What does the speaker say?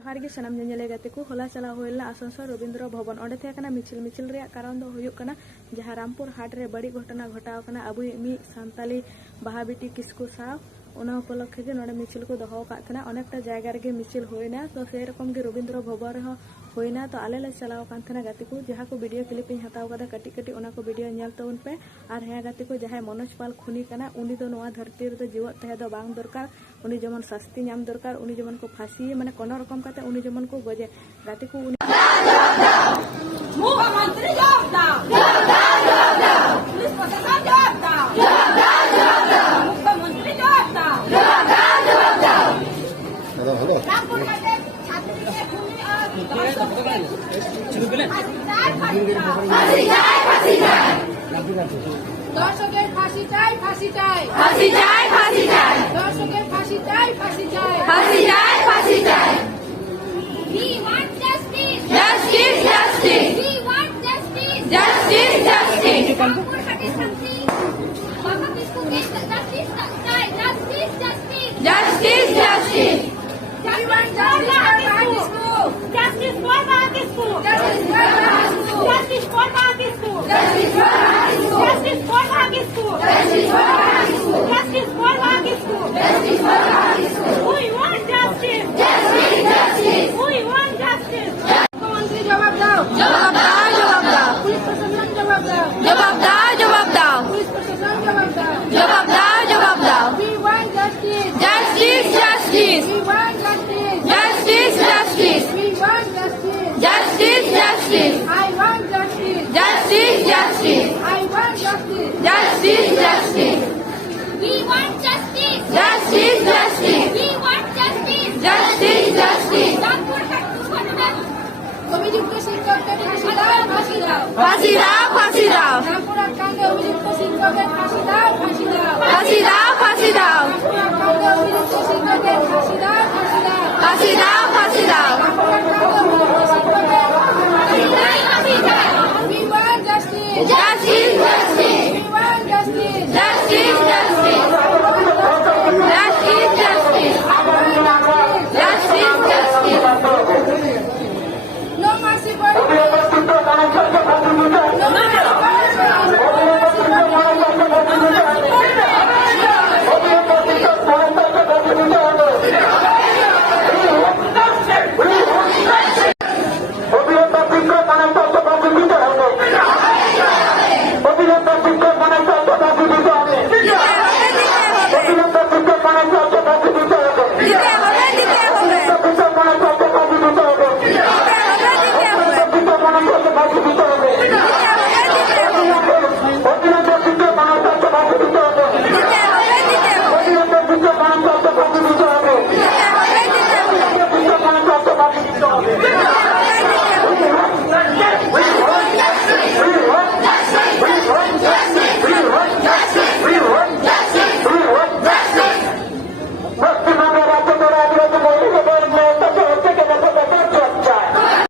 जोहार गे सानाम ñeñele गाते को होला चला होइला आसनसोल रविंद्र भवन ओंडे थे कना मिचिल रे कारण दो हुयुक कना जहां रामपुर हाट रे बड़ी घटना घटाव कना अबु मी सांताली बाहा बेटी किसको साव ओना उपलक्षे गे नोडे मिचिल को दोहो का थना अनेकटा जायगा रे मिचिल होइना तो से रकम गे रविंद्र भवन रे होइना तो आले ले चलाव कान थना गाते को जहां को वीडियो क्लिप इन हताव कदा कटी कटी ओना को वीडियो नेल तउन पे आर हे गाते को जहां मनोज पाल खुनी कना उनी दो नोआ धरती रे जीवत तहे दो बांग दरकार उनी जेमन शास्ति नाम दरकार उनी जेमन को फांसी माने कोनो रकम काते उनी जेमन को गजे गाते को उनी मुख्यमंत्री जवाब दाओ पुलिस प्रशासन जवाब दाओ मुख्यमंत्री जवाब दाओ रामपुर घाटे छात्री के भूमि और दर्शकेर फांसी चाই फांसी চাই দর্শকের ফাঁসি চাই ফাঁসি চাই We want justice. We want justice. Rampur ঘাটে শান্তি বাবা বিষ্ণু justice চাই justice We want justice for Mahakistu. Justice for Mahakistu. Justice for Mahakistu. We want justice. We want justice. মুখ্যমন্ত্রী জবাব দাও পুলিশ প্রশাসন জবাব দাও পুলিশ প্রশাসন জবাব দাও We want justice. We want justice. We want justice. I want justice. I want justice. We want justice. We want justice. Rampur ঘাট দুর্ঘটনার অভিযুক্ত শিক্ষককে ফাঁসি দাও রামপুর কাণ্ডে অভিযুক্ত শিক্ষকের ফাঁসি দাও রামপুর কাণ্ডে অভিযুক্ত শিক্ষকের ফাঁসি দাও